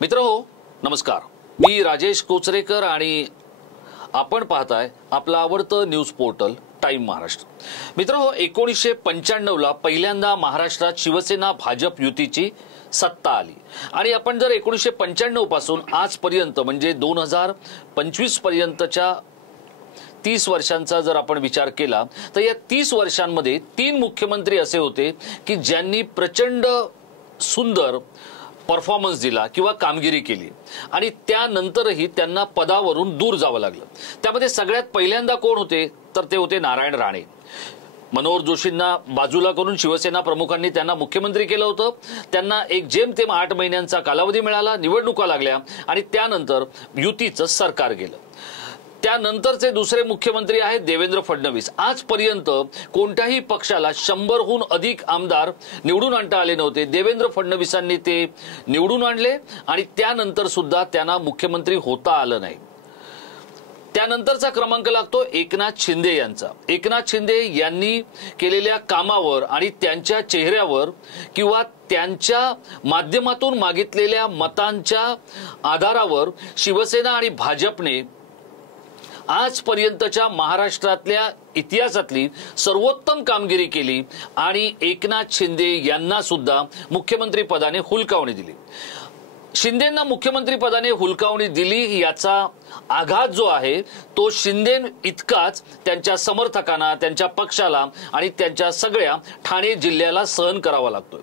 मित्रहो नमस्कार, मी राजेश कोचरेकर आणि आपण पाहताय आपलं आवडतं न्यूज पोर्टल टाइम महाराष्ट्र। मित्रहो 1995 ला पहिल्यांदा महाराष्ट्रात शिवसेना भाजप युतीची सत्ता आली आणि आपण जर 1995 पासून आजपर्यंत म्हणजे 2025 पर्यंतच्या 30 वर्षांचा जर आपण विचार केला तर या 30 वर्षांमध्ये 3 मुख्यमंत्री असे होते की ज्यांनी प्रचंड सुंदर परफॉर्मन्स दिला किंवा कामगिरी केली आणि त्यानंतरही त्यांना पदावरून दूर जावं लागलं। त्यामध्ये सगळ्यात पहिल्यांदा कोण होते तर ते होते नारायण राणे। मनोहर जोशींना बाजूला करून शिवसेना प्रमुखांनी त्यांना मुख्यमंत्री केलं होतं। त्यांना एक जेमतेम 8 महिन्यांचा कालावधी मिळाला, निवडणुका लागल्या आणि त्यानंतर युतीचं सरकार गेलं। त्यानंतरचे दुसरे मुख्यमंत्री आहेत देवेंद्र फडणवीस। आजपर्यंत कोणत्याही पक्षाला 100हून अधिक आमदार निवडून आणता आले नव्हते। देवेंद्र फडणवीसांनी ते निवडून आणले आणि त्यानंतर सुद्धा त्यांना मुख्यमंत्री होता आलं नाही। त्यानंतरचा क्रमांक लागतो एकनाथ शिंदे यांचा। एकनाथ शिंदे यांनी केलेल्या कामावर आणि त्यांच्या चेहऱ्यावर किंवा त्यांच्या माध्यमातून मागितलेल्या मतांच्या आधारावर शिवसेना आणि भाजपने आजपर्यंतच्या महाराष्ट्रातल्या इतिहासातली सर्वोत्तम कामगिरी केली आणि एकनाथ शिंदे यांना सुद्धा मुख्यमंत्री पदाने हुलकावणी दिली। शिंदेंना मुख्यमंत्री पदाने हुलकावणी दिली याचा आघात जो आहे तो शिंदे इतकाच त्यांच्या समर्थकांना, त्यांच्या पक्षाला आणि त्यांच्या सगळ्या ठाणे जिल्ह्याला सहन करावा लागतोय।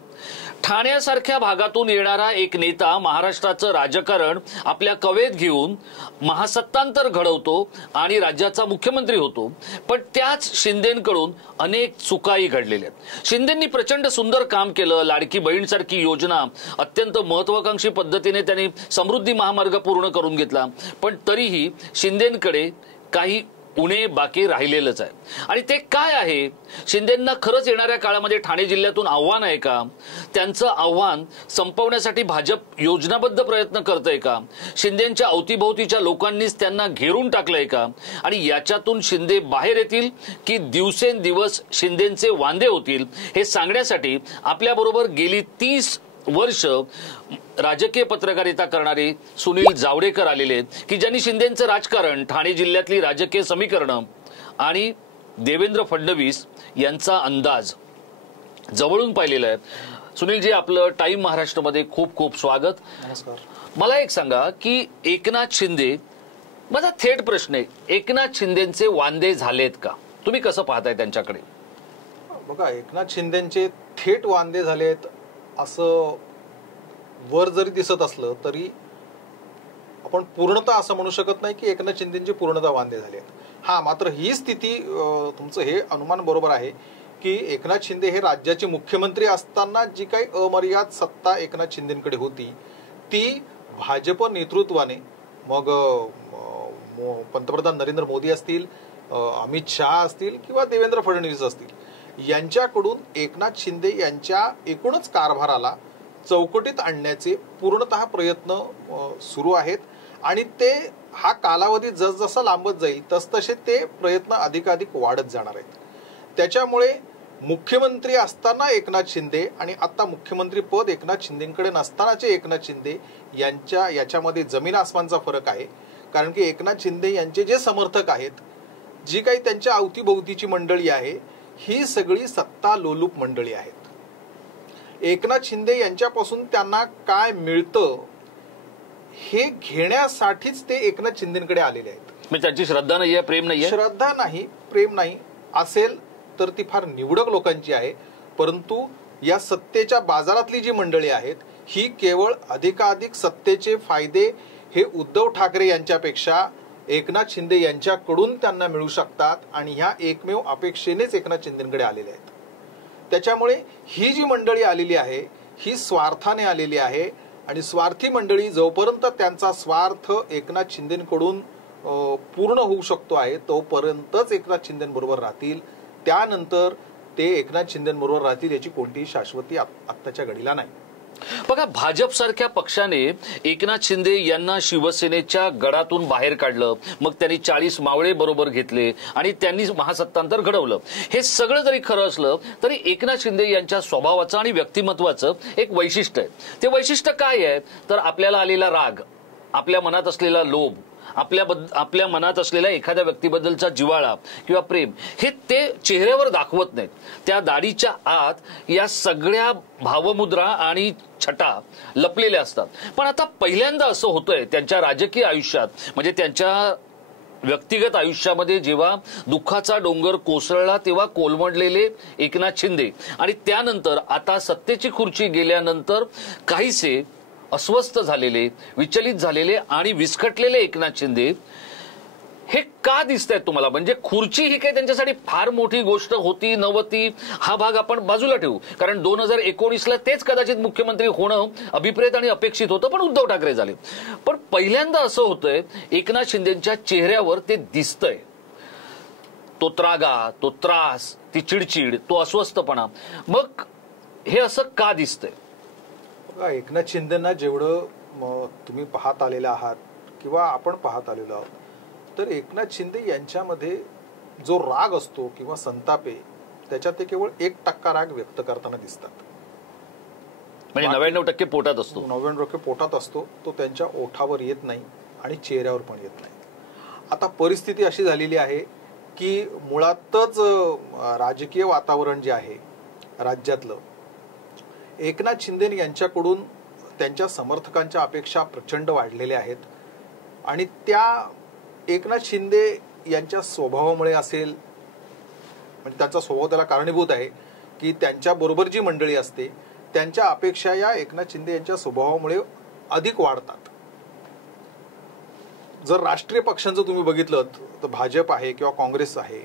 ठाण्यासारख्या भागातून येणारा एक नेता महाराष्ट्राचं राजकारण आपल्या कवेत घेऊन महासत्तांतर घडवतो आणि राज्याचा मुख्यमंत्री होतो, पण त्याच शिंदेंकडून अनेक चुकाही घडलेल्या आहेत। शिंदेंनी प्रचंड सुंदर काम केलं, लाडकी बहीणसारखी योजना अत्यंत महत्त्वाकांक्षी पद्धतीने त्यांनी समृद्धी महामार्ग पूर्ण करून घेतला, पण तरीही शिंदेंकडे काही उणे बाकी राहिलेलंच आहे। आणि ते काय आहे? शिंदेंना खरंच येणाऱ्या काळामध्ये ठाणे जिल्ह्यातून आव्हान आहे का? त्यांचं आव्हान संपवण्यासाठी भाजप योजनाबद्ध प्रयत्न करतंय का? शिंदेंच्या अवतीभोवतीच्या लोकांनीच त्यांना घेरून टाकलंय का? आणि याच्यातून शिंदे बाहेर येतील की दिवसेंदिवस शिंदेंचे वांदे होतील हे सांगण्यासाठी आपल्याबरोबर गेली 30 वर्ष राजकीय पत्रकारिता करणारे सुनील जावडेकर आलेले आहेत की ज्यांनी शिंदेंचं राजकारण, ठाणे जिल्ह्यातली राजकीय समीकरणं आणि देवेंद्र फडणवीस यांचा अंदाज जवळून पाहिलेला आहे। सुनीलजी, आपलं टाइम महाराष्ट्रामध्ये खूप खूप स्वागत। नमस्कार। मला एक सांगा की एकनाथ शिंदे, माझा थेट प्रश्न आहे, एकनाथ शिंदेंचे वांदे झालेत का? तुम्ही कसं पाहताय त्यांच्याकडे? बघा, एकनाथ शिंदेंचे थेट वांदे झालेत असं वर जरी दिसत असलं तरी आपण पूर्णतः असं म्हणू शकत नाही की एकनाथ शिंदेंचे पूर्णतः वांदे झाले आहेत। हा, मात्र ही स्थिती, तुमचं हे अनुमान बरोबर आहे की एकनाथ शिंदे हे राज्याचे मुख्यमंत्री असताना जी काही अमर्याद सत्ता एकनाथ शिंदेंकडे होती ती भाजप नेतृत्वाने, मग पंतप्रधान नरेंद्र मोदी असतील, अमित शहा असतील किंवा देवेंद्र फडणवीस असतील, यांच्याकडून एकनाथ शिंदे यांच्या एकूणच कारभाराला चौकटीत आणण्याचे पूर्णतः प्रयत्न सुरू आहेत आणि ते हा कालावधी जसजसा लांबत जाईल तसतसे ते प्रयत्न अधिकाधिक वाढत जाणार आहेत। त्याच्यामुळे मुख्यमंत्री असताना एकनाथ शिंदे आणि आता मुख्यमंत्री पद एकनाथ शिंदेंकडे नसतानाचे एकनाथ शिंदे याच्यामध्ये जमीन आसमानचा फरक आहे। कारण की एकनाथ शिंदे यांचे जे समर्थक आहेत, जी काही त्यांच्या अवतीभोवतीची मंडळी आहे, ही सगळी सत्ता लोलूप मंडळी आहेत। एकनाथ शिंदे यांच्यापासून त्यांना काय मिळतं हे घेण्यासाठीच ते एकनाथ शिंदेंकडे आलेले आहेत। मी त्यांची श्रद्धा नाहीये, प्रेम नाहीये? श्रद्धा नाही, प्रेम नाही, असेल तर ती फार निवडक लोकांची आहे, परंतु या सत्तेच्या बाजारातली जी मंडळी आहेत ही केवळ अधिकाधिक सत्तेचे फायदे हे उद्धव ठाकरे यांच्यापेक्षा एकनाथ शिंदे यांच्याकडून त्यांना मिळू शकतात आणि ह्या एकमेव अपेक्षेनेच एकनाथ शिंदेंकडे आलेले आहेत। त्याच्यामुळे ही जी मंडळी आलेली आहे ही स्वार्थाने आलेली आहे आणि स्वार्थी मंडळी जोपर्यंत त्यांचा स्वार्थ एकनाथ शिंदेंकडून पूर्ण होऊ शकतो आहे तोपर्यंतच एकनाथ शिंदेंबरोबर राहतील। त्यानंतर ते एकनाथ शिंदेंबरोबर राहतील याची कोणतीही शाश्वती आत्ताच्या घडीला नाही। बघा, भाजपसारख्या पक्षाने एकनाथ शिंदे यांना शिवसेनेच्या गडातून बाहेर काढलं, मग त्यांनी 40 मावळे बरोबर घेतले आणि त्यांनी महासत्तांतर घडवलं. हे सगळं जरी खरं असलं तरी एकनाथ शिंदे यांच्या स्वभावाचं आणि व्यक्तिमत्वाचं एक वैशिष्ट्य आहे. ते वैशिष्ट्य काय आहे तर आपल्याला आलेला राग, आपल्या मनात असलेला लोभ, आपल्या मनात असलेल्या एखाद्या व्यक्तीबद्दलचा जिव्हाळा किंवा प्रेम हे ते चेहऱ्यावर दाखवत नाहीत. त्या दाढीच्या आत या सगळ्या भावमुद्रा आणि छटा लपलेल्या असतात. पण आता पहिल्यांदा असं होतंय त्यांच्या राजकीय आयुष्यात, म्हणजे त्यांच्या व्यक्तिगत आयुष्यामध्ये जेव्हा दुःखाचा डोंगर कोसळला तेव्हा कोलमडलेले एकनाथ शिंदे आणि त्यानंतर आता सत्तेची खुर्ची गेल्यानंतर काहीसे अस्वस्थ झालेले, विचलित झालेले आणि विस्कटलेले एकनाथ शिंदे हे का दिसतायत तुम्हाला? म्हणजे खुर्ची ही काही त्यांच्यासाठी फार मोठी गोष्ट होती नव्हती हा भाग आपण बाजूला ठेवू, कारण 2019ला तेच कदाचित मुख्यमंत्री होणं अभिप्रेत आणि अपेक्षित होतं, पण उद्धव ठाकरे झाले. पण पहिल्यांदा असं होतंय एकनाथ शिंदेच्या चेहऱ्यावर ते दिसतंय, तो त्रागा, तो त्रास, ती चिडचिड, तो अस्वस्थपणा. मग हे असं का दिसतंय? एकनाथ शिंदेना जेवढं तुम्ही पाहत आलेला आहात किंवा आपण पाहत आलेलो आहोत, तर एकनाथ शिंदे यांच्यामध्ये जो राग असतो किंवा संताप आहे त्याच्यात ते केवळ 1% राग व्यक्त करताना दिसतात. म्हणजे 99% पोटात असतो. 99% पोटात असतो, तो त्यांच्या ओठावर येत नाही आणि चेहऱ्यावर पण येत नाही. आता परिस्थिती अशी झालेली आहे की मुळातच राजकीय वातावरण जे आहे राज्यातलं, एकनाथ शिंदे यांच्याकडून त्यांच्या समर्थकांच्या अपेक्षा प्रचंड वाढलेल्या आहेत आणि त्या एकनाथ शिंदे यांच्या स्वभावामुळे असेल, म्हणजे त्यांचा स्वभाव त्याला कारणीभूत आहे की त्यांच्या बरोबर जी मंडळी असते त्यांच्या अपेक्षा या एकनाथ शिंदे यांच्या स्वभावामुळे अधिक वाढतात. जर राष्ट्रीय पक्षांचं तुम्ही बघितलं तर भाजप आहे किंवा काँग्रेस आहे,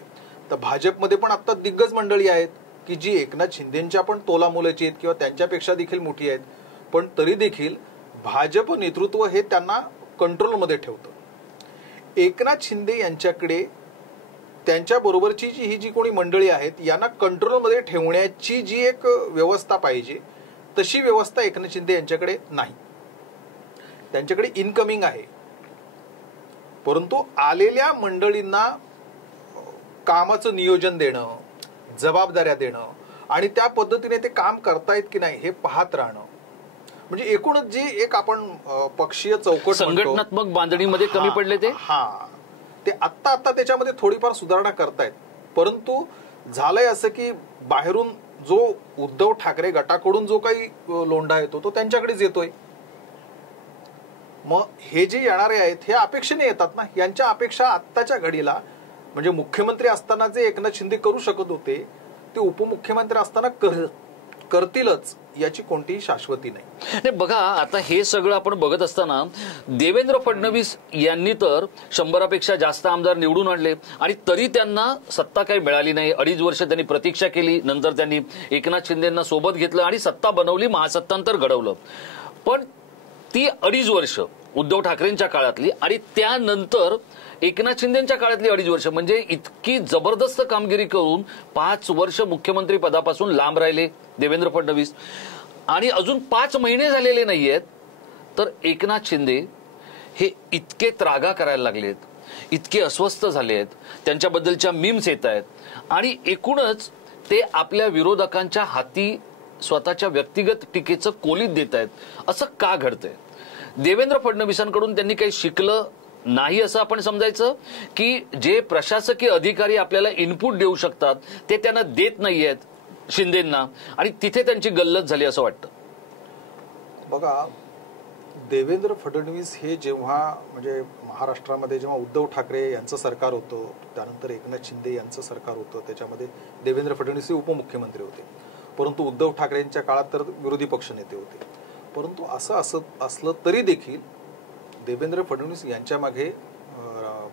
तर भाजपमध्ये पण आता दिग्गज मंडळी आहेत की जी एकनाथ शिंदेच्या पण तोलामोलाची आहेत किंवा त्यांच्यापेक्षा देखील मोठी आहेत, पण तरी देखील भाजप नेतृत्व हे त्यांना कंट्रोलमध्ये ठेवतं. एकनाथ शिंदे यांच्याकडे त्यांच्या बरोबरची ही जी कोणी मंडळी आहेत यांना कंट्रोलमध्ये ठेवण्याची जी एक व्यवस्था पाहिजे तशी व्यवस्था एकनाथ शिंदे यांच्याकडे नाही. त्यांच्याकडे इनकमिंग आहे, परंतु आलेल्या मंडळींना कामाचं नियोजन देणं, जबाबदाऱ्या देणं आणि त्या पद्धतीने ते काम करतायत की नाही हे पाहत राहणं, म्हणजे एकूणच जी एक आपण पक्षीय चौकट संघटनात्मक बांधणीमध्ये कमी पडले ते आत्ता त्याच्यामध्ये थोडीफार सुधारणा करतायत. परंतु झालंय असं की बाहेरून जो उद्धव ठाकरे गटाकडून जो काही लोंढा येतो तो त्यांच्याकडेच येतोय. मग हे जे येणारे आहेत हे अपेक्षेने येतात ना. यांच्या अपेक्षा आत्ताच्या घडीला म्हणजे मुख्यमंत्री असताना जे एकनाथ शिंदे करू शकत होते ते उपमुख्यमंत्री असताना करतीलच याची कोणतीही शाश्वती नाही. बघा, आता हे सगळं आपण बघत असताना देवेंद्र फडणवीस यांनी तर 100पेक्षा जास्त आमदार निवडून आणले आणि तरी त्यांना सत्ता काही मिळाली नाही. 2.5 वर्ष त्यांनी प्रतीक्षा केली, नंतर त्यांनी एकनाथ शिंदेंना सोबत घेतलं आणि सत्ता बनवली, महासत्तांतर घडवलं. पण ती 2.5 वर्ष उद्धव ठाकरेंच्या काळातली आणि त्यानंतर एकनाथ शिंदेच्या काळातली 2.5 वर्ष म्हणजे इतकी जबरदस्त कामगिरी करून 5 वर्ष मुख्यमंत्री पदापासून लांब राहिले देवेंद्र फडणवीस आणि अजून 5 महिने झालेले नाहीयेत तर एकनाथ शिंदे हे इतके त्रागा करायला लागलेत, इतके अस्वस्थ झालेत, त्यांच्याबद्दलच्या मीम्स येत आहेत आणि एकूणच ते आपल्या विरोधकांच्या हाती स्वतःच्या व्यक्तिगत टीकेचं कोलीत देत आहेत. असं का घडतंय? देवेंद्र फडणवीसांकडून त्यांनी काही शिकलं नाही असं आपण समजायचं की जे प्रशासकीय अधिकारी आपल्याला इनपुट देऊ शकतात ते त्यांना देत नाहीयेत शिंदेंना आणि तिथे त्यांची गल्लत झाली असं वाटतं? बघा, देवेंद्र फडणवीस हे जेव्हा म्हणजे महाराष्ट्रामध्ये जेव्हा उद्धव ठाकरे यांचं सरकार होतं, त्यानंतर एकनाथ शिंदे यांचं सरकार होतं, त्याच्यामध्ये देवेंद्र फडणवीस हे उपमुख्यमंत्री होते, परंतु उद्धव ठाकरेंच्या काळात तर विरोधी पक्षनेते होते. परंतु असं असलं तरी देखील देवेंद्र फडणवीस यांच्या मागे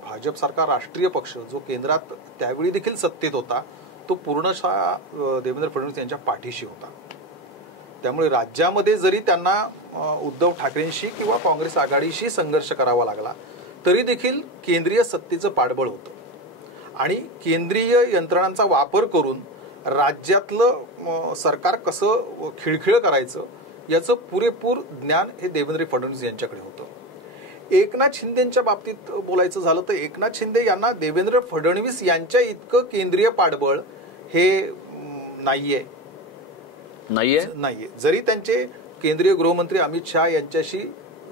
भाजप सारखा राष्ट्रीय पक्ष जो केंद्रात त्यावेळी देखील सत्तेत होता तो पूर्णशः देवेंद्र फडणवीस यांच्या पाठीशी होता. त्यामुळे राज्यामध्ये जरी त्यांना उद्धव ठाकरेंशी किंवा काँग्रेस आघाडीशी संघर्ष करावा लागला तरी देखील केंद्रीय सत्तेचं पाठबळ होतं आणि केंद्रीय यंत्रणांचा वापर करून राज्यातलं सरकार कसं खिळखिळ करायचं याचं पुरेपूर ज्ञान हे देवेंद्र फडणवीस यांच्याकडे होतं. एकनाथ शिंदेच्या बाबतीत बोलायचं झालं तर एकनाथ शिंदे यांना देवेंद्र फडणवीस यांच्या इतकं केंद्रीय पाठबळ हे नाहीये. जरी त्यांचे केंद्रीय गृहमंत्री अमित शहा यांच्याशी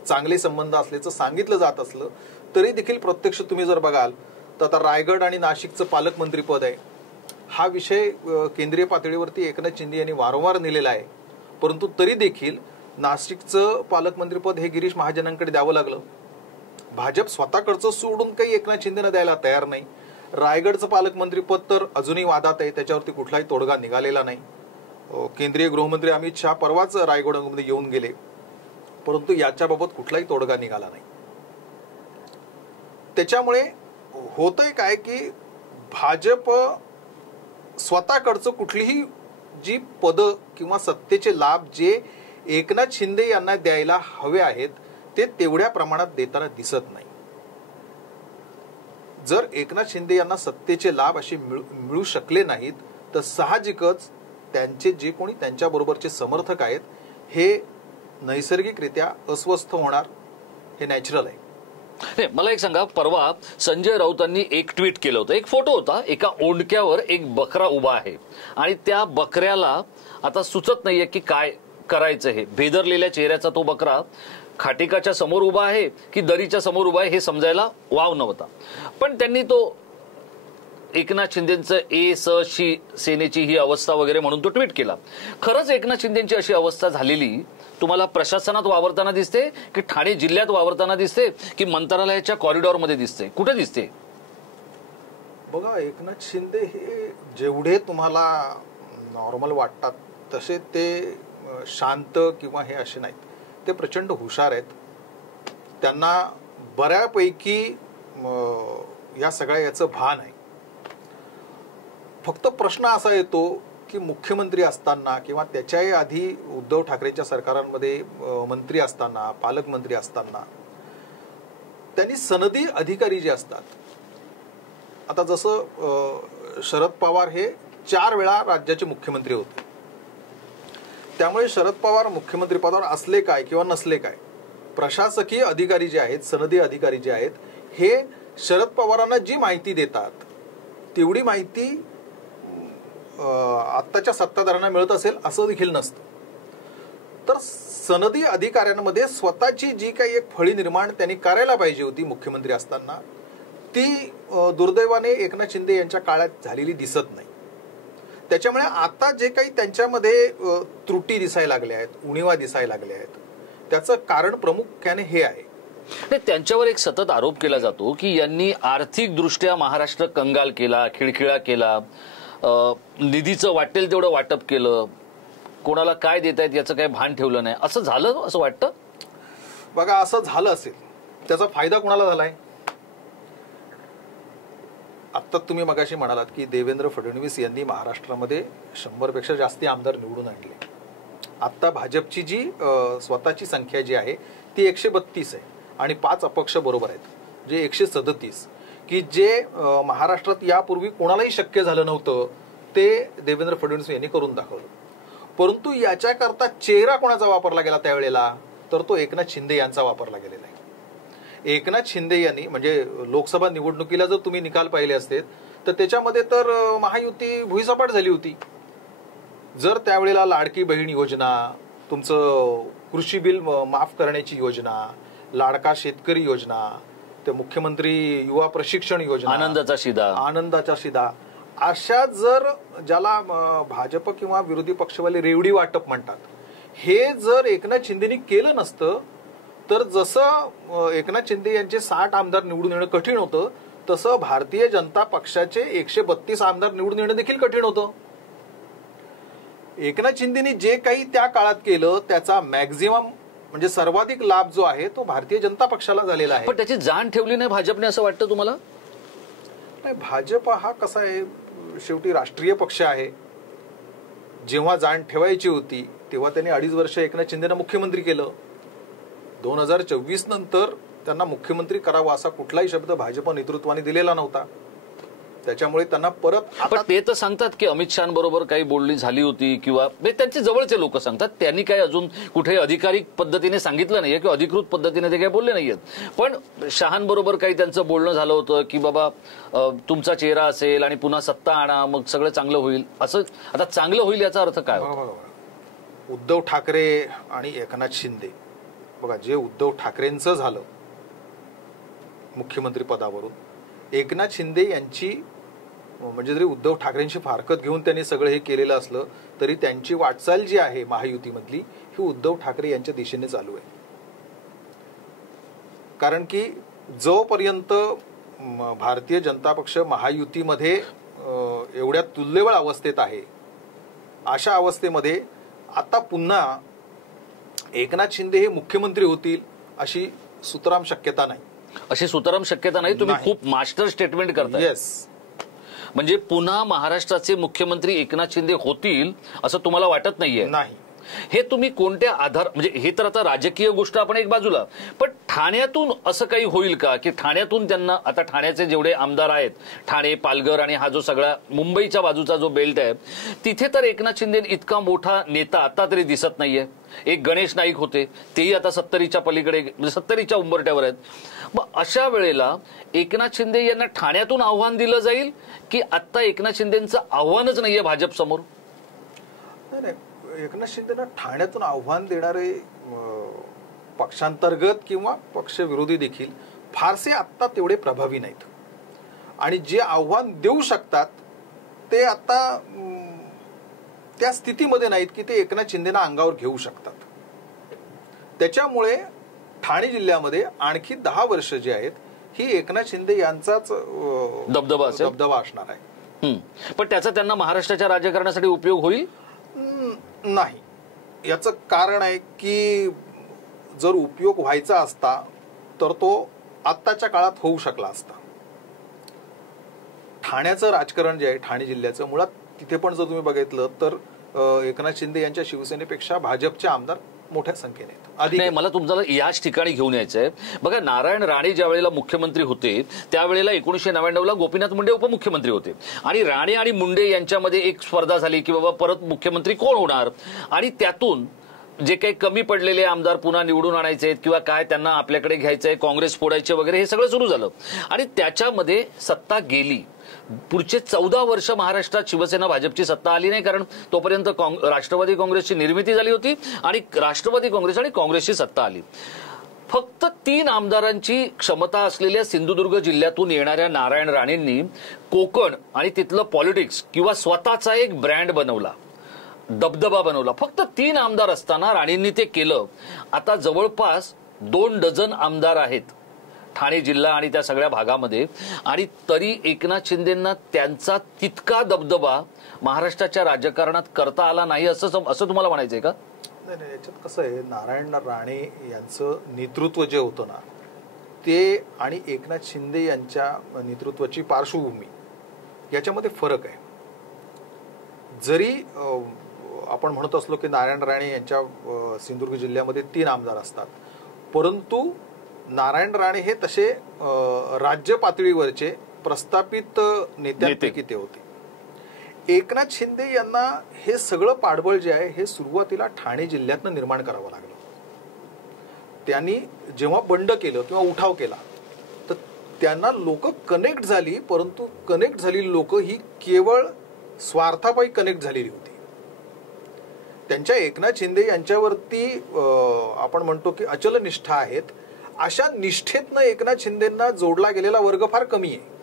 चांगले संबंध असल्याचं सांगितलं जात असलं तरी देखील प्रत्यक्ष तुम्ही जर बघाल तर आता रायगड आणि नाशिकचं पालकमंत्री पद आहे हा विषय केंद्रीय पातळीवरती एकनाथ शिंदे यांनी वारंवार नेलेला आहे. परंतु तरी देखील नाशिकचं पालकमंत्रीपद हे गिरीश महाजनांकडे द्यावं लागलं. भाजप स्वतःकडचं सोडून काही एकनाथ शिंदेना द्यायला तयार नाही. रायगडचं पालकमंत्रीपद तर अजूनही वादात आहे, त्याच्यावरती कुठलाही तोडगा निघालेला नाही. केंद्रीय गृहमंत्री अमित शहा परवाच रायगडमध्ये येऊन गेले, परंतु याच्याबाबत कुठलाही तोडगा निघाला नाही. त्याच्यामुळे होतंय काय की भाजप स्वतःकडचं कुठलीही जी पदं किंवा सत्तेचे लाभ जे एकनाथ शिंदे यांना द्यायला हवे आहेत ते तेवढ्या प्रमाणात देताना दिसत नाही. जर एकनाथ शिंदे यांना सत्तेचे लाभ असे मिळू शकले नाहीत तर साहजिकच त्यांचे जे कोणी त्यांच्या बरोबरचे समर्थक आहेत हे नैसर्गिकरित्या अस्वस्थ होणार, हे नॅचरल आहे. मला एक सांगा, परवा संजय राऊतांनी एक ट्विट केलं होतं. एक फोटो होता, एका ओंडक्यावर एक बकरा उभा आहे आणि त्या बकऱ्याला आता सुचत नाहीये की काय करायचं. हे भेदरलेल्या चेहऱ्याचा तो बकरा खाटिकाच्या समोर उभा आहे की दरीच्या समोर उभा आहे हे समजायला वाव नव्हता. पण त्यांनी तो एकनाथ शिंदेचं शी सेनेची ही अवस्था वगैरे म्हणून तो ट्विट केला. खरंच एकनाथ शिंदेची अशी अवस्था झालेली तुम्हाला प्रशासनात वावरताना दिसते की ठाणे जिल्ह्यात वावरताना दिसते की मंत्रालयाच्या कॉरिडॉरमध्ये दिसते, कुठे दिसते? बघा, एकनाथ शिंदे हे जेवढे तुम्हाला नॉर्मल वाटतात तसे ते शांत किंवा हे असे नाहीत. ते प्रचंड हुशार आहेत. त्यांना बऱ्यापैकी या सगळ्या याचं भान आहे. फक्त प्रश्न असा येतो की मुख्यमंत्री असताना किंवा त्याच्याही आधी उद्धव ठाकरेच्या सरकारांमध्ये मंत्री असताना, पालकमंत्री असताना त्यांनी सनदी अधिकारी जे असतात, आता जसं शरद पवार हे 4 वेळा राज्याचे मुख्यमंत्री होते, त्यामुळे शरद पवार मुख्यमंत्री पदावर असले काय किंवा नसले काय, प्रशासकीय अधिकारी जे आहेत, सनदी अधिकारी जे आहेत, हे शरद पवारांना जी माहिती देतात तेवढी माहिती आत्ताच्या सत्ताधाऱ्यांना मिळत असेल असं देखील नसतं. तर सनदी अधिकाऱ्यांमध्ये स्वतःची जी काही एक फळी निर्माण त्यांनी करायला पाहिजे होती मुख्यमंत्री असताना, ती दुर्दैवाने एकनाथ शिंदे यांच्या काळात झालेली दिसत नाही. त्याच्यामुळे आता जे काही त्यांच्यामध्ये त्रुटी दिसायला लागल्या आहेत, उणिवा दिसायला लागल्या आहेत, त्याचं कारण प्रामुख्याने हे आहे. त्यांच्यावर एक सतत आरोप केला जातो की यांनी आर्थिक दृष्ट्या महाराष्ट्र कंगाल केला, खिळखिळा केला, निधीचं वाटेल तेवढं वाटप केलं, कोणाला काय देत आहेत याचं काही भान ठेवलं नाही. असं झालं असं वाटतं? बघा, असं झालं असेल त्याचा फायदा कोणाला झालाय? आता तुम्ही मगाशी म्हणालात की देवेंद्र फडणवीस यांनी महाराष्ट्रामध्ये 100 पेक्षा जास्ती आमदार निवडून आणले. आता भाजपची जी स्वतःची संख्या जी आहे ती 132 आहे आणि 5 अपक्ष बरोबर आहेत, जे 137, की जे महाराष्ट्रात यापूर्वी कोणालाही शक्य झालं नव्हतं ते देवेंद्र फडणवीस यांनी करून दाखवलं. परंतु याच्याकरता चेहरा कोणाचा वापरला गेला त्यावेळेला, तर तो एकनाथ शिंदे यांचा वापरला गेलेला आहे. एकनाथ शिंदे यांनी, म्हणजे लोकसभा निवडणुकीला जर तुम्ही निकाल पाहिले असते तर त्याच्यामध्ये तर महायुती भुईसपाट झाली होती. जर त्यावेळेला लाडकी बहीण योजना, तुमचं कृषी बिल माफ करण्याची योजना, लाडका शेतकरी योजना, ते मुख्यमंत्री युवा प्रशिक्षण योजना, आनंदाचा शिदा, अशा जर ज्याला भाजप किंवा विरोधी पक्षवाले रेवडी वाटप म्हणतात, हे जर एकनाथ शिंदेनी केलं नसतं तर जसं एकनाथ शिंदे यांचे 60 आमदार निवडून येणं कठीण होतं, तसं भारतीय जनता पक्षाचे 132 आमदार निवडून येणं देखील कठीण होतं. एकनाथ शिंदेनी जे काही त्या काळात केलं त्याचा मॅक्झिमम म्हणजे सर्वाधिक लाभ जो आहे तो भारतीय जनता पक्षाला झालेला आहे. पण त्याची जाण ठेवली नाही भाजपने असं वाटतं तुम्हाला? नाही, भाजप हा कसा आहे, शेवटी राष्ट्रीय पक्ष आहे. जेव्हा जाण ठेवायची होती तेव्हा त्यांनी 2.5 वर्ष एकनाथ शिंदेना मुख्यमंत्री केलं. 2024 नंतर त्यांना मुख्यमंत्री करावा असा कुठलाही शब्द भाजप नेतृत्वाने दिलेला नव्हता. त्याच्यामुळे त्यांना परत पण ते तर सांगतात की अमित शहाबरोबर काही बोलणी झाली होती किंवा त्यांचे जवळचे लोक सांगतात त्यांनी काही अजून कुठे अधिकारिक पद्धतीने सांगितलं नाहीये किंवा अधिकृत पद्धतीने ते काही बोलले नाहीयेत. पण शहांबरोबर काही त्यांचं बोलणं झालं होतं की बाबा तुमचा चेहरा असेल आणि पुन्हा सत्ता आणा मग सगळं चांगलं होईल असं. आता चांगलं होईल याचा अर्थ काय होतो? उद्धव ठाकरे आणि एकनाथ शिंदे बघा, जे उद्धव ठाकरेंचं झालं मुख्यमंत्री पदावरून, एकनाथ शिंदे यांची म्हणजे जरी उद्धव ठाकरेंची फारकत घेऊन त्यांनी सगळं हे केलेलं असलं तरी त्यांची वाटचाल जी आहे महायुतीमधली ही उद्धव ठाकरे यांच्या दिशेने चालू आहे. कारण की जोपर्यंत भारतीय जनता पक्ष महायुतीमध्ये एवढ्या तुल्यबळ अवस्थेत आहे, अशा अवस्थेमध्ये आता पुन्हा एकनाथ शिंदे हे मुख्यमंत्री होतील अशी सुतराम शक्यता नाही. अशी सुतराम शक्यता नाही. तुम्ही खूप मास्टर स्टेटमेंट करताय. येस, म्हणजे पुन्हा महाराष्ट्राचे मुख्यमंत्री एकनाथ शिंदे होतील असं तुम्हाला वाटत नाहीये? नाही. हे तुम्ही कोणत्या आधार, म्हणजे हे तर आता राजकीय गोष्ट आपण एक बाजूला, पण ठाण्यातून असं काही होईल का की ठाण्यातून त्यांना, आता ठाण्याचे जेवढे आमदार आहेत, ठाणे, पालघर आणि हा जो सगळा मुंबईच्या बाजूचा जो बेल्ट आहे, तिथे तर एकनाथ शिंदे इतका मोठा नेता आता तरी दिसत नाहीये. एक गणेश नाईक होते, तेही आता 70च्या पलीकडे, म्हणजे 70च्या उंबरट्यावर आहेत. मग अशा वेळेला एकनाथ शिंदे यांना ठाण्यातून आव्हान दिलं जाईल की आता एकनाथ शिंदेचं आव्हानच नाहीये भाजप समोर? नाही, एकनाथ शिंदेना ठाण्यातून आव्हान देणारे पक्षांतर्गत किंवा पक्षविरोधी देखील फारसे आत्ता तेवढे प्रभावी नाहीत. आणि जे आव्हान देऊ शकतात ते आता त्या स्थितीमध्ये नाहीत की ते एकनाथ शिंदेना अंगावर घेऊ शकतात. त्याच्यामुळे ठाणे जिल्ह्यामध्ये आणखी 10 वर्ष जे आहेत ही एकनाथ शिंदे यांचाच दबदबा असणार आहे. पण त्याचा त्यांना महाराष्ट्राच्या राजकारणासाठी उपयोग होईल? नाही. याचं कारण आहे की जर उपयोग व्हायचा असता तर तो आत्ताच्या काळात होऊ शकला असता. ठाण्याचं राजकारण जे आहे, ठाणे जिल्ह्याचं, मुळात तिथे पण जर तुम्ही बघितलं तर एकनाथ शिंदे यांच्या शिवसेनेपेक्षा भाजपचे आमदार मोठ्या संख्येने आहेत. नाही, मला तुमचा याच ठिकाणी घेऊन यायचंय. बघा, नारायण राणे ज्या वेळेला मुख्यमंत्री होते त्यावेळेला 1999ला गोपीनाथ मुंडे उपमुख्यमंत्री होते आणि राणे आणि मुंडे यांच्यामध्ये एक स्पर्धा झाली की बाबा परत मुख्यमंत्री कोण होणार, आणि त्यातून जे काही कमी पडलेले आमदार पुन्हा निवडून आणायचे किंवा काय त्यांना आपल्याकडे घ्यायचंय, काँग्रेस फोडायचे वगैरे, हे सगळं सुरू झालं आणि त्याच्यामध्ये सत्ता गेली. पुढचे 14 वर्ष महाराष्ट्रात शिवसेना भाजपची सत्ता आली नाही, कारण तोपर्यंत राष्ट्रवादी काँग्रेसची निर्मिती झाली होती आणि राष्ट्रवादी काँग्रेस आणि काँग्रेसची सत्ता आली. फक्त 3 आमदारांची क्षमता असलेल्या सिंधुदुर्ग जिल्ह्यातून येणाऱ्या नारायण राणेंनी कोकण आणि तिथलं पॉलिटिक्स किंवा स्वतःचा एक ब्रँड बनवला, दबदबा बनवला. फक्त 3 आमदार असताना राणेंनी ते केलं. आता जवळपास 2 डझन आमदार आहेत ठाणे जिल्हा आणि त्या सगळ्या भागामध्ये, आणि तरी एकनाथ शिंदेंना त्यांचा तितका दबदबा महाराष्ट्राच्या राजकारणात करता आला नाही असं तुम्हाला म्हणायचंय का? नाही, याच्यात कसं आहे, नारायण राणे यांचं नेतृत्व जे होतं ना ते आणि एकनाथ शिंदे यांच्या नेतृत्वाची पार्श्वभूमी याच्यामध्ये फरक आहे. जरी आपण म्हणत असलो की नारायण राणे यांच्या सिंधुदुर्ग जिल्ह्यामध्ये 3 आमदार असतात, परंतु नारायण राणे हे तसे राज्य पातळीवरचे प्रस्थापित नेत्यांपैकी ते होते. एकनाथ शिंदे यांना हे सगळं पाठबळ जे आहे हे सुरुवातीला ठाणे जिल्ह्यातनं निर्माण करावं लागलं. त्यांनी जेव्हा बंड केलं किंवा उठाव केला तर त्यांना लोक कनेक्ट झाली, परंतु कनेक्ट झालेली लोक ही केवळ स्वार्थापायी कनेक्ट झालेली होती. त्यांच्या एकनाथ शिंदे यांच्यावरती आपण म्हणतो की अचल निष्ठा आहेत. अशा निष्ठेतनं एकनाथ शिंदेंना जोडला गेलेला वर्ग फार कमी आहे.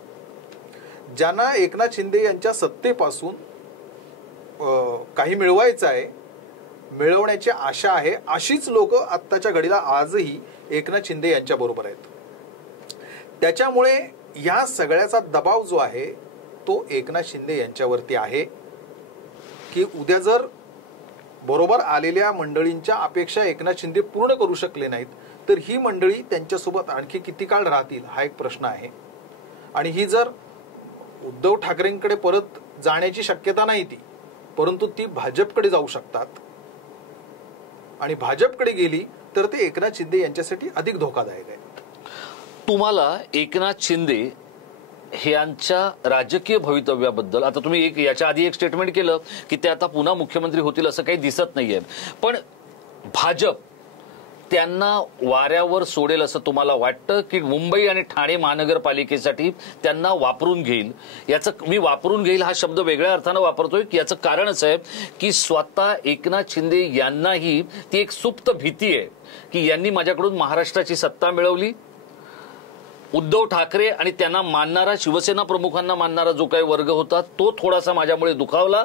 ज्यांना एकनाथ शिंदे यांच्या सत्तेपासून काही मिळवायचं आहे, मिळवण्याची आशा आहे, अशीच लोक आत्ताच्या घडीला आजही एकनाथ शिंदे यांच्या बरोबर आहेत. त्याच्यामुळे या सगळ्याचा दबाव जो आहे तो एकनाथ शिंदे यांच्यावरती आहे की उद्या जर बरोबर आलेल्या मंडळींच्या अपेक्षा एकनाथ शिंदे पूर्ण करू शकले नाहीत तर ही मंडळी त्यांच्यासोबत आणखी किती काळ राहतील हा एक प्रश्न आहे. आणि ही जर उद्धव ठाकरेंकडे परत जाण्याची शक्यता नाही ती, परंतु ती भाजपकडे जाऊ शकतात आणि भाजपकडे गेली तर ते एकनाथ शिंदे यांच्यासाठी अधिक धोकादायक आहे. तुम्हाला एकनाथ शिंदे ह्यांच्या राजकीय भवितव्याबद्दल आता तुम्ही याच्या आधी एक स्टेटमेंट केलं की ते आता पुन्हा मुख्यमंत्री होतील असं काही दिसत नाहीये, पण भाजप त्यांना वाऱ्यावर सोडेल असं तुम्हाला वाटतं की मुंबई आणि ठाणे महानगरपालिकेसाठी त्यांना वापरून घेईल? याचं मी वापरून घेईल हा शब्द वेगळ्या अर्थानं वापरतोय की याचं कारणच आहे की स्वतः एकनाथ शिंदे यांनाही ती एक सुप्त भीती आहे की यांनी माझ्याकडून महाराष्ट्राची सत्ता मिळवली, उद्धव ठाकरे आणि त्यांना मानणारा शिवसेना प्रमुखांना मानणारा जो काही वर्ग होता तो थोडासा माझ्यामुळे दुखावला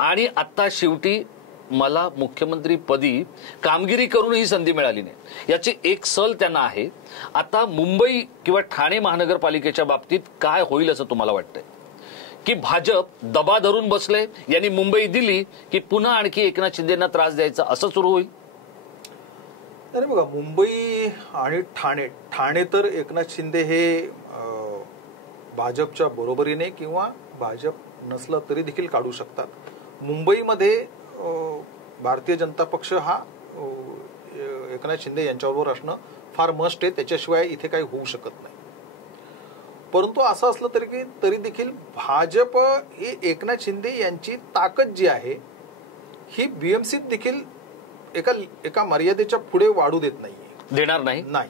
आणि आता शेवटी मला मुख्यमंत्री पदी कामगिरी करूनही संधी मिळाली नाही, याची एक सल त्यांना आहे. आता मुंबई किंवा ठाणे महानगरपालिकेच्या बाबतीत काय होईल असं तुम्हाला वाटतंय? की भाजप दबा धरून बसले, यांनी मुंबई दिली की पुन्हा आणखी एकनाथ शिंदेना त्रास द्यायचा असं सुरू होईल? अरे बघा, मुंबई आणि ठाणे तर एकनाथ शिंदे हे भाजपच्या बरोबरीने किंवा भाजप नसलं तरी देखील काढू शकतात. मुंबईमध्ये भारतीय जनता पक्ष हा एकनाथ शिंदे यांच्याबरोबर असणं फार मस्ट आहे, त्याच्याशिवाय इथे काही होऊ शकत नाही. परंतु असं असलं तरी देखील भाजप ही एकनाथ शिंदे यांची ताकद जी आहे ही बीएमसीत देखील एका मर्यादेच्या पुढे वाढू देत नाहीये, देणार नाही.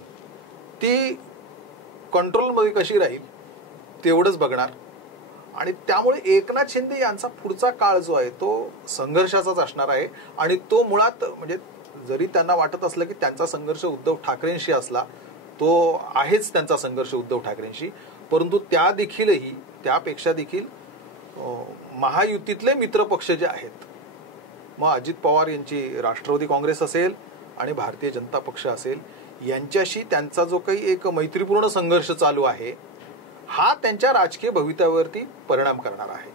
ती कंट्रोलमध्ये कशी राहील तेवढंच बघणार. आणि त्यामुळे एकनाथ शिंदे यांचा पुढचा काळ जो आहे तो संघर्षाचाच असणार आहे. आणि तो मुळात म्हणजे जरी त्यांना वाटत असलं की त्यांचा संघर्ष उद्धव ठाकरेंशी असला, तो आहेच त्यांचा संघर्ष उद्धव ठाकरेंशी, परंतु त्यापेक्षा देखील महायुतीतले मित्रपक्ष जे आहेत, मग अजित पवार यांची राष्ट्रवादी काँग्रेस असेल आणि भारतीय जनता पक्ष असेल, यांच्याशी त्यांचा जो काही एक मैत्रीपूर्ण संघर्ष चालू आहे हा त्यांच्या राजकीय भवितव्यावरती परिणाम करणार आहे.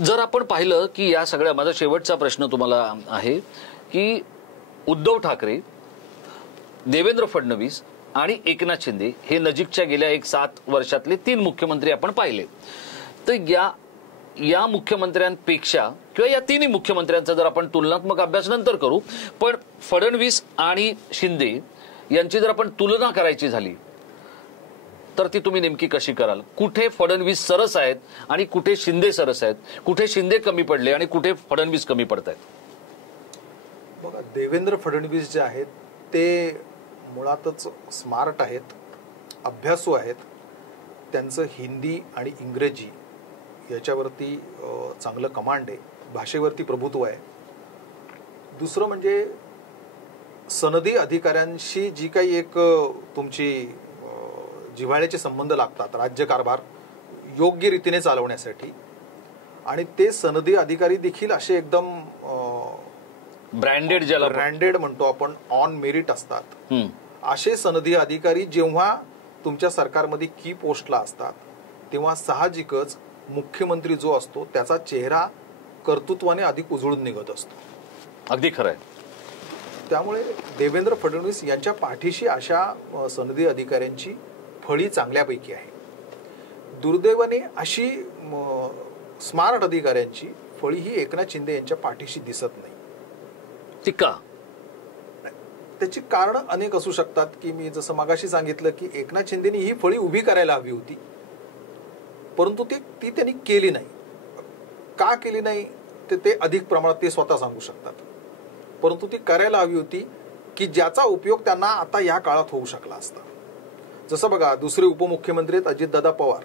जर आपण पाहिलं की या सगळ्या, माझा शेवटचा प्रश्न तुम्हाला आहे की उद्धव ठाकरे, देवेंद्र फडणवीस आणि एकनाथ शिंदे हे नजीकच्या गेल्या 7 वर्षातले 3 मुख्यमंत्री आपण पाहिले, तर या मुख्यमंत्र्यांपेक्षा किंवा या 3ही मुख्यमंत्र्यांचा जर आपण तुलनात्मक अभ्यास नंतर करू, पण फडणवीस आणि शिंदे यांची जर आपण तुलना करायची झाली तर ती तुम्ही नेमकी कशी कराल? कुठे फडणवीस सरस आहेत आणि कुठे शिंदे सरस आहेत? कुठे शिंदे कमी पडले आणि कुठे फडणवीस कमी पडत आहेत? बघा, देवेंद्र फडणवीस जे आहेत ते मुळातच स्मार्ट आहेत, अभ्यासू आहेत. त्यांचं हिंदी आणि इंग्रजी याच्यावरती चांगलं कमांड आहे, भाषेवरती प्रभुत्व आहे. दुसरं म्हणजे सनदी अधिकाऱ्यांशी जी काही एक तुमची जिव्हाळ्याचे संबंध लागतात राज्यकारभार योग्य रीतीने चालवण्यासाठी, आणि ते सनदी अधिकारी देखील असे एकदम ब्रँडेड म्हणतो आपण, ऑन मेरिट असतात. असे सनदी अधिकारी जेव्हा तुमच्या सरकारमध्ये की पोस्टला असतात तेव्हा साहजिकच मुख्यमंत्री जो असतो त्याचा चेहरा कर्तृत्वाने अधिक उजळून निघत असतो. अगदी खरं आहे. त्यामुळे देवेंद्र फडणवीस यांच्या पाठीशी अशा सनदी अधिकाऱ्यांची फळी चांगल्यापैकी आहे. दुर्दैवाने अशी स्मार्ट अधिकाऱ्यांची फळी ही एकनाथ शिंदे यांच्या पाठीशी दिसत नाही. ती का? त्याची कारण अनेक असू शकतात की मी जसं मगाशी सांगितलं की एकनाथ शिंदेनी ही फळी उभी करायला हवी होती, परंतु ती त्यांनी केली नाही. का केली नाही ते अधिक प्रमाणात ते स्वतः सांगू शकतात, परंतु ती करायला हवी होती की ज्याचा उपयोग त्यांना आता या काळात होऊ शकला असता. जसं बघा, दुसरे उपमुख्यमंत्री आहेत अजितदादा पवार.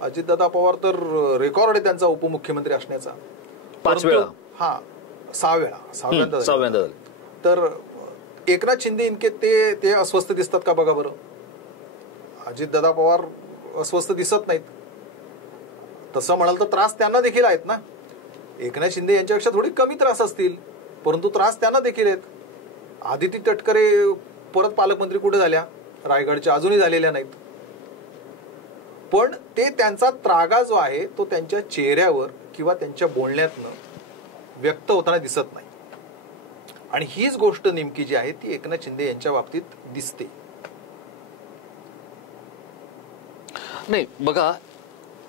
अजितदादा पवार तर रेकॉर्ड आहे त्यांचा उपमुख्यमंत्री असण्याचा, 5 वेळा. हा, 6 वेळा. तर एकनाथ शिंदे इनके ते अस्वस्थ दिसतात का बघा बरं. अजितदादा पवार अस्वस्थ दिसत नाहीत. तसं म्हणाल तर त्रास त्यांना देखील आहेत ना. एकनाथ शिंदे यांच्यापेक्षा थोडी कमी त्रास असतील, परंतु त्रास त्यांना देखील आहेत. आदिती तटकरे परत पालकमंत्री कुठे झाल्या? रायगडच्या, अजूनही झालेल्या नाहीत. पण ते त्यांचा त्रागा जो आहे तो त्यांच्या चेहऱ्यावर किंवा त्यांच्या बोलण्यातनं व्यक्त होताना दिसत नाही. आणि हीच गोष्ट नेमकी जी आहे ती एकनाथ शिंदे यांच्या बाबतीत दिसते. नाही बघा,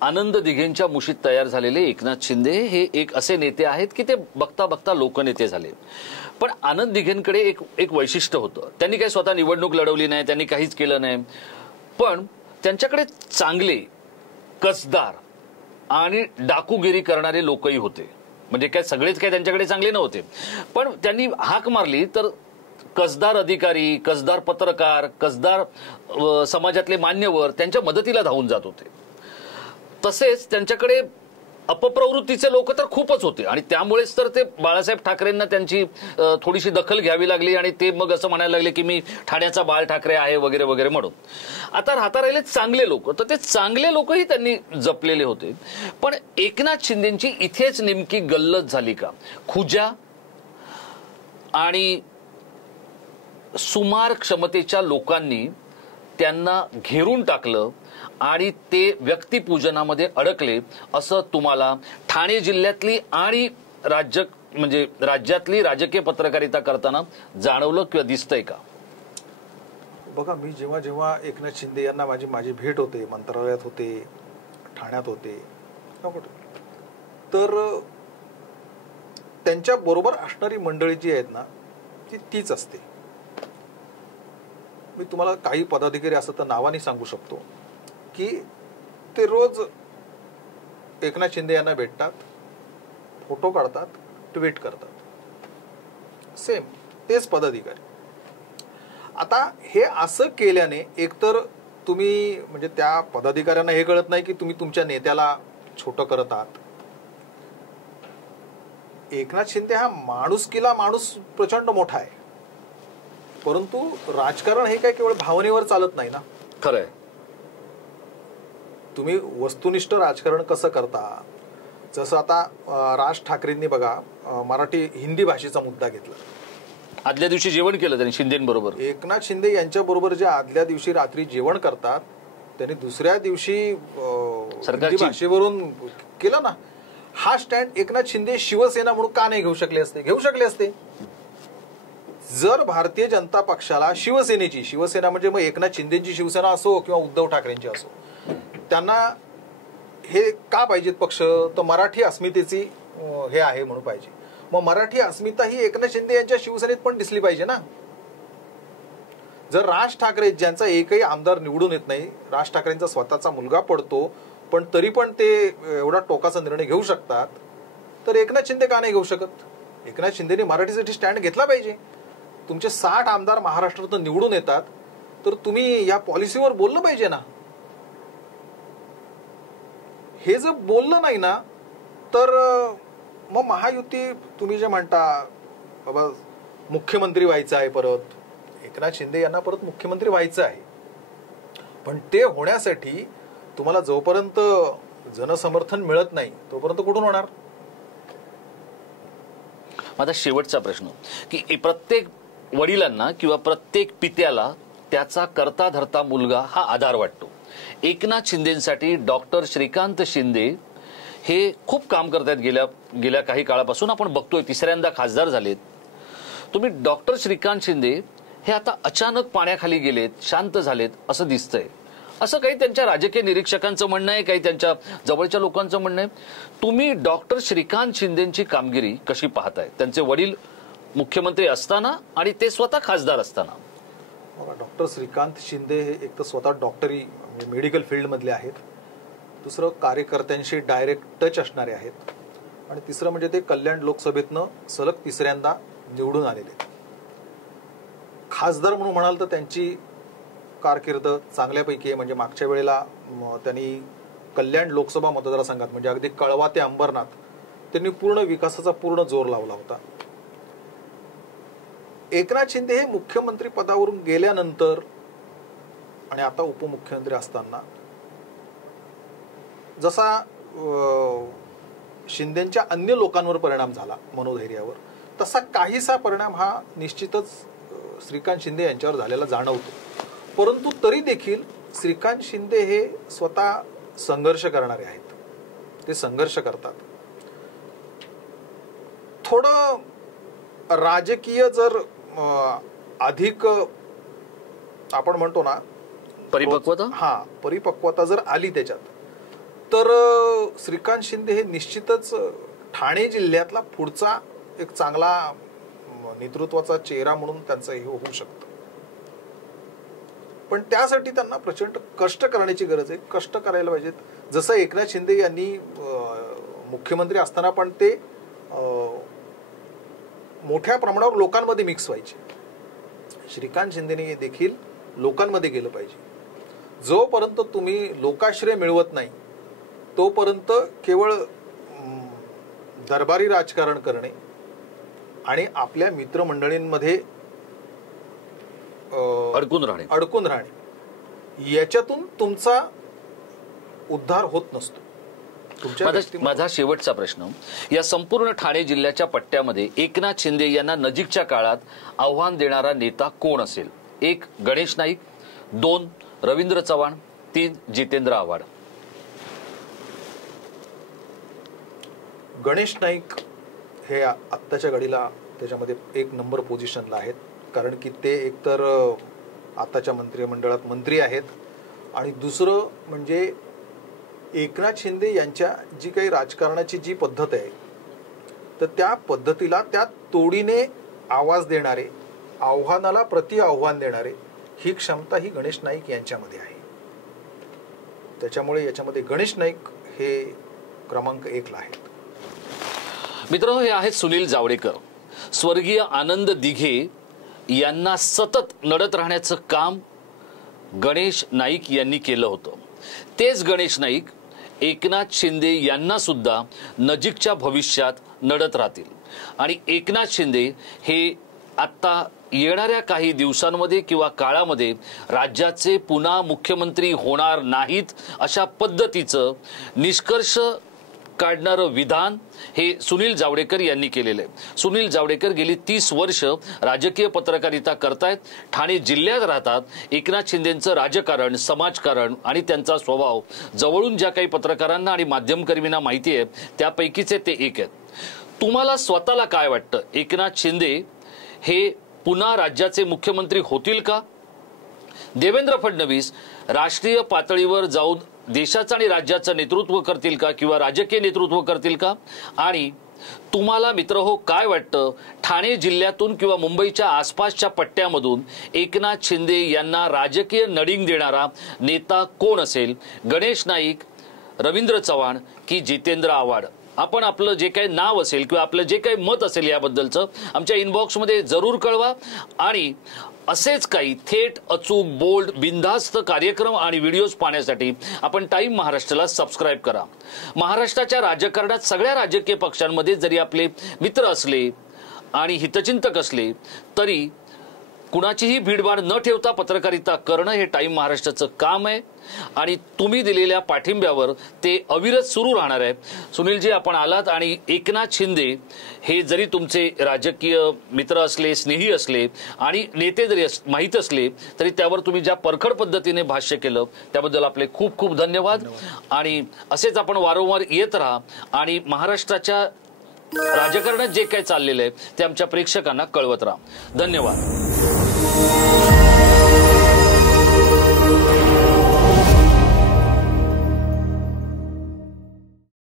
आनंद दिघेंच्या मुशीत तयार झालेले एकनाथ शिंदे हे एक असे नेते आहेत की ते बघता बघता लोकनेते झाले. पण आनंद दिघेंकडे एक वैशिष्ट्य होतं. त्यांनी काही स्वतः निवडणूक लढवली नाही, त्यांनी काहीच केलं नाही, पण त्यांच्याकडे चांगले कसदार आणि डाकूगिरी करणारे लोकही होते. म्हणजे काय सगळेच काय त्यांच्याकडे चांगले नव्हते, पण त्यांनी हाक मारली तर कसदार अधिकारी, कसदार पत्रकार, कसदार समाजातले मान्यवर त्यांच्या मदतीला धावून जात होते. तसेच त्यांच्याकडे अपप्रवृत्तीचे लोक तर खूपच होते आणि त्यामुळेच तर ते बाळासाहेब ठाकरेंना त्यांची थोडीशी दखल घ्यावी लागली आणि ते मग असं म्हणायला लागले की मी ठाण्याचा बाळ ठाकरे आहे वगैरे वगैरे म्हणून. आता राहता राहिले चांगले लोक, तर ते चांगले लोकही त्यांनी जपलेले होते. पण एकनाथ शिंदेची इथेच नेमकी गल्लत झाली का? खुजा आणि सुमार क्षमतेच्या लोकांनी त्यांना घेरून टाकलं आणि ते व्यक्तिपूजनामध्ये अडकले असं तुम्हाला ठाणे जिल्ह्यातली आणि राज्यातली राजकीय पत्रकारिता करताना जाणवलं किंवा दिसतंय का? बघा, मी जेव्हा जेव्हा एकनाथ शिंदे यांना माझी भेट होते, मंत्रालयात होते, ठाण्यात होते, तर त्यांच्या बरोबर असणारी मंडळी जी आहेत ना तीच असते. मी तुम्हाला काही पदाधिकारी असं तर नावाने सांगू शकतो की ते रोज एकनाथ शिंदे यांना भेटतात, फोटो काढतात, ट्विट करतात. सेम तेच पदाधिकारी. आता हे असं केल्याने एकतर तुम्ही म्हणजे त्या पदाधिकाऱ्यांना हे कळत नाही की तुम्ही तुमच्या नेत्याला छोटं करत आहात. एकनाथ शिंदे हा माणुसकीला माणूस प्रचंड मोठा आहे, परंतु राजकारण हे काय केवळ भावनेवर चालत नाही ना. खरंय. तुम्ही वस्तुनिष्ठ राजकारण कसं करता? जसं आता राज ठाकरेंनी बघा मराठी हिंदी भाषेचा मुद्दा घेतला. आदल्या दिवशी जेवण केलं त्यांनी शिंदेबरोबर. एकनाथ शिंदे यांच्या बरोबर जे आदल्या दिवशी रात्री जेवण करतात त्यांनी दुसऱ्या दिवशी हिंदी भाषेवरून केलं ना. हा स्टँड एकनाथ शिंदे शिवसेना म्हणून का नाही घेऊ शकले असते? घेऊ शकले असते. जर भारतीय जनता पक्षाला शिवसेना म्हणजे मग एकनाथ शिंदेची शिवसेना असो किंवा उद्धव ठाकरेंची असो, त्यांना हे का पाहिजेत पक्ष? तर मराठी अस्मितेची हे आहे म्हणून पाहिजे. मग मराठी अस्मिता ही एकनाथ शिंदे यांच्या शिवसेनेत पण दिसली पाहिजे ना. जर राज ठाकरे ज्यांचा एकही आमदार निवडून येत नाही, राज ठाकरेंचा स्वतःचा मुलगा पडतो पण तरी पण ते एवढा टोकाचा निर्णय घेऊ शकतात, तर एकनाथ शिंदे का नाही घेऊ शकत? एकनाथ शिंदेने मराठीसाठी स्टँड घेतला पाहिजे. तुमचे 60 आमदार महाराष्ट्रातून निवडून येतात, तर तुम्ही या पॉलिसीवर बोललं पाहिजे ना. हे जर बोललं नाही ना तर मग महायुती तुम्ही जे म्हणता बाबा मुख्यमंत्री व्हायचं आहे, परत एकनाथ शिंदे यांना परत मुख्यमंत्री व्हायचं आहे, पण ते होण्यासाठी तुम्हाला जोपर्यंत जनसमर्थन मिळत नाही तोपर्यंत कुठून होणार? माझा शेवटचा प्रश्न की प्रत्येक वडिलांना किंवा प्रत्येक पित्याला त्याचा करता धरता मुलगा हा आधार वाटतो. एकनाथ शिंदेसाठी डॉक्टर श्रीकांत शिंदे हे खूप काम करतायत. गेल्या काही काळापासून आपण बघतोय, तिसऱ्यांदा खासदार झालेत. तुम्ही डॉक्टर श्रीकांत शिंदे हे आता अचानक पाण्याखाली गेलेत, शांत झालेत असं दिसतंय, असं काही त्यांच्या राजकीय निरीक्षकांचं म्हणणं आहे, काही त्यांच्या जवळच्या लोकांचं म्हणणं आहे. तुम्ही डॉक्टर श्रीकांत शिंदेची कामगिरी कशी पाहताय? त्यांचे वडील मुख्यमंत्री असताना आणि ते स्वतः खासदार असताना. डॉक्टर श्रीकांत शिंदे हे एक तर स्वतः डॉक्टरी म्हणजे मेडिकल फील्ड मधले आहेत, दुसरं कार्यकर्त्यांशी डायरेक्ट टच असणारे आहेत, आणि तिसरं म्हणजे ते कल्याण लोकसभेतनं सलग तिसऱ्यांदा निवडून आलेले. खासदार म्हणून म्हणाल तर त्यांची कारकीर्द चांगल्यापैकी आहे. म्हणजे मागच्या वेळेला त्यांनी कल्याण लोकसभा मतदारसंघात म्हणजे अगदी कळवा ते अंबरनाथ त्यांनी पूर्ण विकासाचा पूर्ण जोर लावला होता. एकनाथ शिंदे हे मुख्यमंत्री पदावरून गेल्यानंतर आणि आता उपमुख्यमंत्री असताना जसा शिंदेच्या अन्य लोकांवर परिणाम झाला मनोधैर्यावर, तसा काहीसा परिणाम हा निश्चितच श्रीकांत शिंदे यांच्यावर झालेला जाणवतो. परंतु तरी देखील श्रीकांत शिंदे हे स्वतः संघर्ष करणारे आहेत, ते संघर्ष करतात. थोडं राजकीय जर अधिक आपण म्हणतो ना परिपक्वता जर आली त्याच्यात, तर श्रीकांत शिंदे हे निश्चितच ठाणे जिल्ह्यातला पुढचा एक चांगला नेतृत्वाचा चेहरा म्हणून त्यांचं हे होऊ शकतं. पण त्यासाठी त्यांना प्रचंड कष्ट करण्याची गरज आहे. कष्ट करायला पाहिजेत. जसं एकनाथ शिंदे यांनी मुख्यमंत्री असताना पण ते मोठ्या प्रमाणावर लोकांमध्ये मिक्स व्हायचे, श्रीकांत शिंदेने देखील लोकांमध्ये गेलं पाहिजे. जोपर्यंत तुम्ही लोकाश्रय मिळवत नाही तोपर्यंत केवळ दरबारी राजकारण करणे आणि आपल्या मित्रमंडळींमध्ये अडकून राहणे याच्यातून तुमचा उद्धार होत नसतो. माझा शेवटचा प्रश्न, या संपूर्ण ठाणे जिल्ह्याच्या पट्ट्यामध्ये एकनाथ शिंदे यांना नजीकच्या काळात आव्हान देणारा नेता कोण असेल? 1 गणेश नाईक, 2 रवींद्र चव्हाण, 3 जितेंद्र आव्हाड. गणेश नाईक हे आत्ताच्या घडीला त्याच्यामध्ये 1 नंबर पोझिशनला आहेत, कारण की ते एकतर आताच्या मंत्रिमंडळात मंत्री आहेत आणि दुसरं म्हणजे एकनाथ शिंदे यांच्या जी काही राजकारणाची जी पद्धत आहे तर त्या पद्धतीला त्या तोडीने आवाज देणारे, आव्हानाला प्रति आव्हान देणारे ही क्षमता ही गणेश नाईक यांच्यामध्ये आहे. त्याच्यामुळे याच्यामध्ये गणेश नाईक हे क्रमांक 1ला आहेत. मित्रांनो, हे आहेत सुनील जावडेकर. स्वर्गीय आनंद दिघे यांना सतत लढत राहण्याचं काम गणेश नाईक यांनी केलं होतं. तेच गणेश नाईक एकनाथ शिंदे यांना सुद्धा नजीकच्या भविष्यात लढत राहतील आणि एकनाथ शिंदे हे आता येणाऱ्या काही दिवसांमध्ये किंवा काळामध्ये राज्याचे पुन्हा मुख्यमंत्री होणार नाहीत अशा पद्धतीचं निष्कर्ष काढणारं विधान हे सुनील जावडेकर यांनी केलेलं आहे. सुनील जावडेकर गेली 30 वर्ष राजकीय पत्रकारिता करतायत, ठाणे जिल्ह्यात राहतात. एकनाथ शिंदेंचं राजकारण, समाजकारण आणि त्यांचा स्वभाव जवळून ज्या काही पत्रकारांना आणि माध्यमकर्मींना माहिती आहे त्यापैकीचे ते एक आहेत. तुम्हाला स्वतःला काय वाटतं, एकनाथ शिंदे हे पुन्हा राज्याचे मुख्यमंत्री होतील का? देवेंद्र फडणवीस राष्ट्रीय पातळीवर जाऊन देशाचं आणि राज्याचं नेतृत्व करतील का किंवा राजकीय नेतृत्व करतील का? आणि तुम्हाला मित्रहो काय वाटतं, ठाणे जिल्ह्यातून किंवा मुंबईच्या आसपासच्या पट्ट्यामधून एकनाथ शिंदे यांना राजकीय नडींग देणारा नेता कोण असेल? गणेश नाईक, रवींद्र चव्हाण की जितेंद्र आव्हाड? आपण आपलं जे काही नाव असेल किंवा आपलं जे काही मत असेल याबद्दलचं आमच्या इनबॉक्समध्ये जरूर कळवा. आणि असेच काही थेट, अचूक, बोल्ड, बिनधास्त कार्यक्रम आणि व्हिडिओज पाहण्यासाठी आपण टाइम महाराष्ट्राला सबस्क्राईब करा. महाराष्ट्राच्या राजकारणात सगळ्या राजकीय पक्षांमध्ये जरी आपले मित्र असले आणि हितचिंतक असले तरी कुणाचीही भीडभाड न ठेवता पत्रकारिता करणं हे टाइम महाराष्ट्राचं काम आहे आणि तुम्ही दिलेल्या पाठिंब्यावर ते अविरत सुरू राहणार आहे. सुनीलजी, आपण आलात आणि एकनाथ शिंदे हे जरी तुमचे राजकीय मित्र असले, स्नेही असले आणि नेते जरी माहीत असले तरी त्यावर तुम्ही ज्या परखड पद्धतीने भाष्य केलं त्याबद्दल आपले खूप खूप धन्यवाद. आणि असेच आपण वारंवार येत राहा आणि महाराष्ट्राच्या राजकारणात जे काही चाललेलं आहे ते आमच्या प्रेक्षकांना कळवत राहा. धन्यवाद.